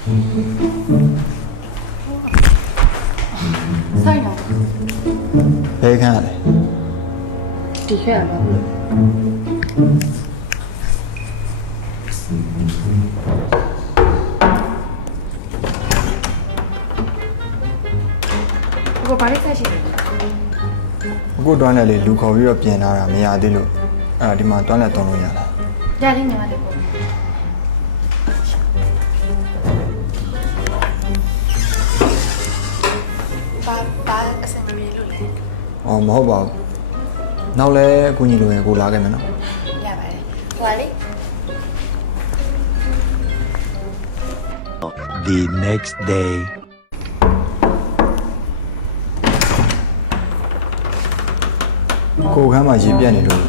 ဆိုင်တော့ ဘယ်ခန်းရလဲ ဒီခဲ့ရမှာဘူးကိုဘာလို့ဆက်ရှိလဲ အခုတွန်းတယ်လေလူခေါ်ပြီးတော့ပြင်လာတာမရသေးလို့အဲ့ဒါဒီမှာတွန်းလက်တုံးလို့ရလား ရလေးညီမလေးပေါ့ဘာအစင်မပြေလို့လဲ အော်မဟုတ်ပါဘူးနောက်လဲအခုညီလိုရင်ကိုလာခဲ့မယ်နော် ရပါတယ်ဟိုကလေ The next day. ကိုခန်းမှာရေပြတ်နေလို့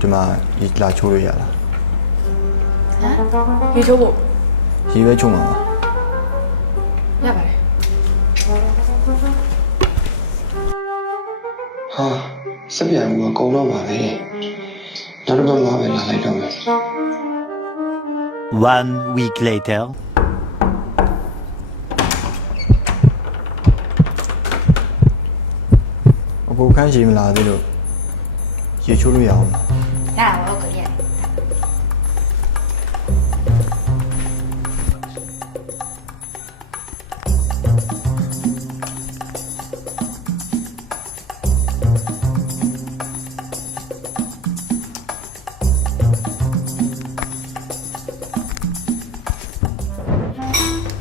ဒီမှာရေလာချိုးလို့ရလား ဟမ်ရေချိုးဖို့ ရေပဲချိုးမှာပါ ရပါတယ် ဟာစက်ပြန်မှုကကုန်တော့ပါပဲနောက်တစ်ပတ်မှပဲလာလိုက်တော့မယ် 1 week later. အခုခန်းရေမလာသေးလို့ရေချိုးလို့ရအောင် ရပါတော့ကိုရ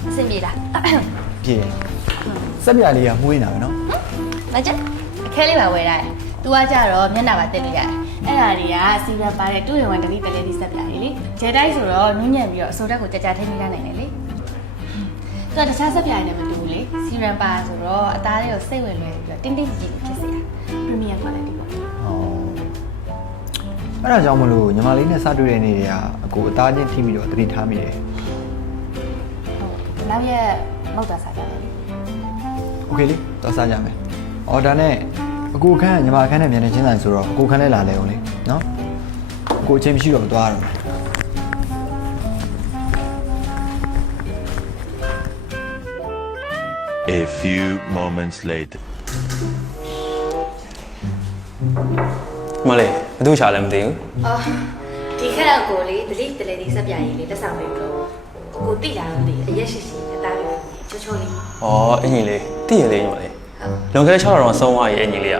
အဆင်ပြေလား ပြေစက်ပြလေးကမှုေးနေတာပဲနော် မကြအခဲလေးပါဝယ်ရတယ်။ तू ကကြတော့မျက်နှာပါတက်လို့ရတယ်။အဲ့ဒါတွေကစီရန်ပါတဲ့တူရင်ဝန်တတိတလေးလေးစက်ပြလေးလေ။ဂျဲတိုက်ဆိုတော့နူးညံ့ပြီးတော့အစိုးတက်ကိုကြကြထိန်းမိနိုင်တယ်လေ။ तू ကတခြားစက်ပြလေးနဲ့မတူဘူးလေ။စီရန်ပါဆိုတော့အသားလေးကိုစိတ်ဝင်လွယ်ပြီးတော့တင်းတင်းကြည်ကြည်ဖြစ်စေတာ။ Premium quality ပေါ့။ ဟောအဲ့ဒါကြောင့်မလို့ညီမလေးနဲ့စတွေ့တဲ့နေ့တွေကအကိုအသားချင်းထိပြီးတော့တတိထားမိတယ် ဟုတ်နောက်ရက်မောက်တာစားကြတယ်လေ โอเคလေတော့စားကြမယ်အော်ဒါနဲ့အကိုခန်းကညီမခန်းနဲ့မြန်နေချင်းဆိုင်ဆိုတော့အကိုခန်းနဲ့လာလဲအောင်လေနော်အကိုအချိန်မရှိတော့သွားရတော့မယ် A few moments later. မလေးဘသူရှာလဲမသိဘူး အော်ဒီခက်တော့ကိုလေတတိတလေးလေးစက်ပြရေးလေးတက်ဆောင်ပေးလို့ကိုတိလာတော့လေအရက်ရှိရှိအသားလေးချိုးချိုးလေး ။အော်အင်ကြီးလေးတည့်ရလေးညီမလေး။လွန်ခဲ့တဲ့6လတော့ဆုံးသွားရဲ့အင်ကြီးလေးက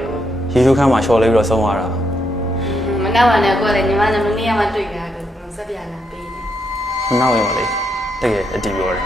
ရေချိုးခန်းမှာရှော်လေးပြီးတော့ဆုံးသွားတာ မနောက်ပါနဲ့ကိုလည်းညီမနဲ့မနေ့ကမှတွေ့ကြတယ်စက်ပြလာပေးတယ် ။မနောက်ရင်မလေးတကယ်အတီးပြောတယ်